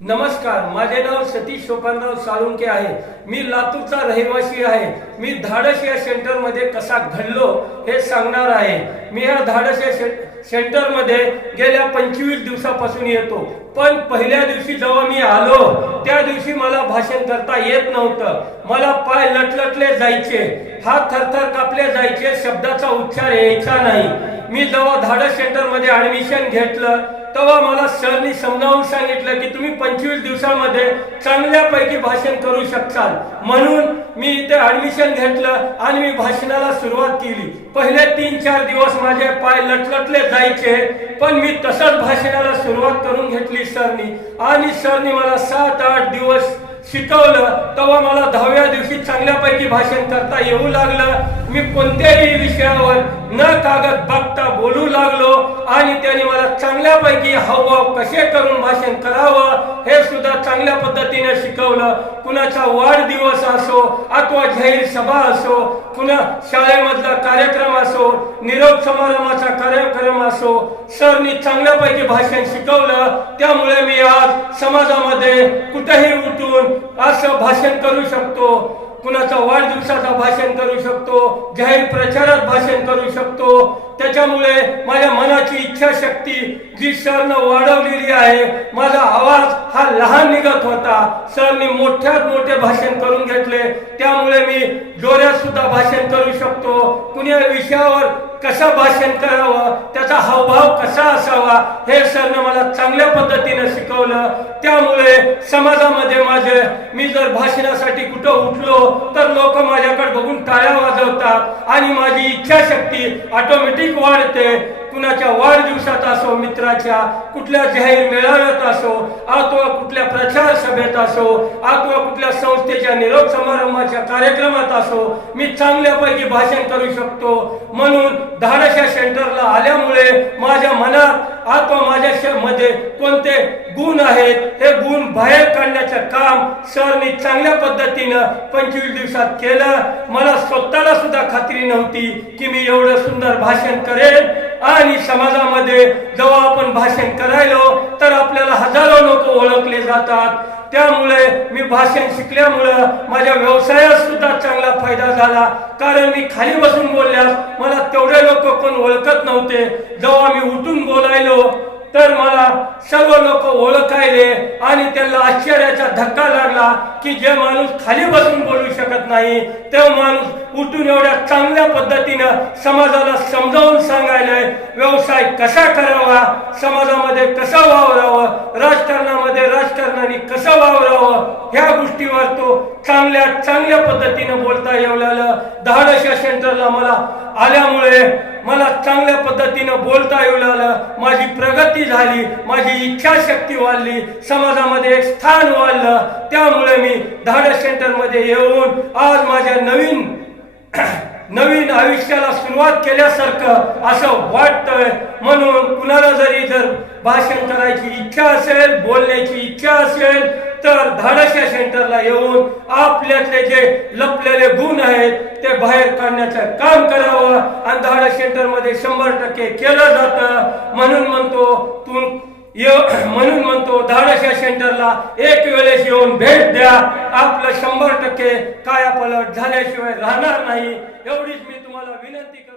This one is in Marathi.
नमस्कार माझे नाव सतीश सोपानराव साळुंके आहे. मी लातूरचा रहिवासी आहे. मी धाडस या सेंटरमध्ये कसा घडलो हे सांगणार आहे. मी या धाडस या सेंटरमध्ये गेल्या पंचवीस दिवसापासून येतो. पण पहिल्या दिवशी जेव्हा मी आलो त्या दिवशी मला भाषण करता येत नव्हतं. मला पाय लटलटले जायचे. हात थरथर कापले जायचे. शब्दाचा उच्चार यायचा नाही. मी जेव्हा धाडस सेंटरमध्ये ऍडमिशन घेतलं तेव्हा मला सरनी समजावून सांगितलं की तुम्ही पंचवीस दिवसामध्ये चांगल्यापैकी भाषण करू शकताल. म्हणून मी इथे ऍडमिशन घेतलं आणि मी भाषणाला सुरुवात केली. पहिले तीन चार दिवस माझे पाय लटलटले जायचे पण मी तसंच भाषणाला सुरुवात करून घेतली सरनी. आणि सरनी मला सात आठ दिवस शिकवलं तेव्हा मला दहाव्या दिवशी चांगल्यापैकी भाषण करता येऊ लागलं. मी कोणत्याही विषयावर न कागद बघता बोलू लागलो आणि त्याने मला चांगल्यापैकी हावभाव कसे करून भाषण करावं हे चांगल्या पद्धतीने शिकवलं. कुणाचा वाढदिवस असो अथवा जाहीर सभा असो कुणा शाळेमधला कार्यक्रम असो निरोप समारंभाचा कार्यक्रम असो सरनी चांगल्यापैकी भाषण शिकवलं. त्यामुळे मी आज समाजामध्ये कुठेही उठून असं भाषण करू शकतो. कुणाचा वाढदिवसाचा भाषण करू शकतो. जाहीर प्रचारात भाषण करू शकतो. त्याच्यामुळे माझ्या मनाची इच्छाशक्ती जी सरनं वाढवलेली आहे माझा आवाज हा लहान निघत होता. सरनी मोठ्यात मोठे भाषण करून घेतले. त्यामुळे मी जोऱ्यात सुद्धा भाषण करू शकतो. कुण्या विषयावर कसं भाषण करावं त्याचा हावभाव कसा असावा हे सरनं मला चांगल्या पद्धतीने शिकवलं. त्यामुळे समाजामध्ये माझे मी जर भाषणासाठी कुठं उठलो तर लोक टाळ्या वाजवतात आणि माझी इच्छाशक्ती ऑटोमॅटिक वाढते. कुणाच्या वाढदिवसात असो मित्राच्या कुठल्या जाहीर मेळाव्यात असो अथवा कुठल्या प्रचार सभेत असो अथवा कुठल्या संस्थेच्या निरोप समारंभाच्या कार्यक्रमात असो मी चांगल्यापैकी भाषण करू शकतो. म्हणून धाडशा सेंटरला आल्यामुळे माझ्या मनात अथवा माझ्या मध्ये कोणते गुण आहेत हे गुण बाहेर काढण्याचं काम सरनी चांगल्या पद्धतीनं पंचवीस दिवसात केलं. मला स्वतःला सुद्धा खात्री नव्हती की मी एवढं सुंदर भाषण करेन. आणि समाजामध्ये जेव्हा आपण भाषण करायलो तर आपल्याला हजारो लोक ओळखले जातात. त्यामुळे मी भाषण शिकल्यामुळं माझ्या व्यवसायात सुद्धा चांगला फायदा झाला. कारण मी खाली बसून बोलल्यास मला तेवढे लोक कोण ओळखत नव्हते. जेव्हा मी उठून बोलायलो तर मला सर्व लोक ओळखायले आणि त्यांना आश्चर्याचा धक्का लागला की जे माणूस खाली बस शकत नाही. तो माणूस उठून एवढ्या चांगल्या पद्धतीनं समाजाला समजावून सांगायलाय व्यवसाय कसा करावा समाजामध्ये कसा वावरावं राजकारणामध्ये राजकारणाने कसं वावरावं ह्या गोष्टीवर तो चांगल्या चांगल्या पद्धतीनं बोलता येवलेलं. धाडशा सेंटरला मला आल्यामुळे मला चांगल्या पद्धतीनं बोलता येऊ लागलं. माझी प्रगती झाली माझी इच्छाशक्ती वाढली समाजामध्ये एक स्थान वाढलं. त्यामुळे मी धाडस सेंटरमध्ये येऊन आज माझ्या नवीन नवीन आयुष्याला सुरुवात केल्यासारखं असं वाटतंय. म्हणून कुणाला जरी जर भाषण करायची इच्छा असेल बोलण्याची इच्छा असेल तर धाडशा सेंटरला येऊन आपल्यातले जे लपलेले गुण आहेत ते बाहेर काढण्याचं काम करावं. आणि धाडा सेंटरमध्ये शंभर टक्के केलं जातं. म्हणून म्हणतो तू म्हणून म्हणतो धाडशा सेंटरला एक वेळेस येऊन भेट द्या. आपलं शंभर टक्के कायापलट झाल्याशिवाय राहणार नाही. एवढीच मी तुम्हाला विनंती करतो.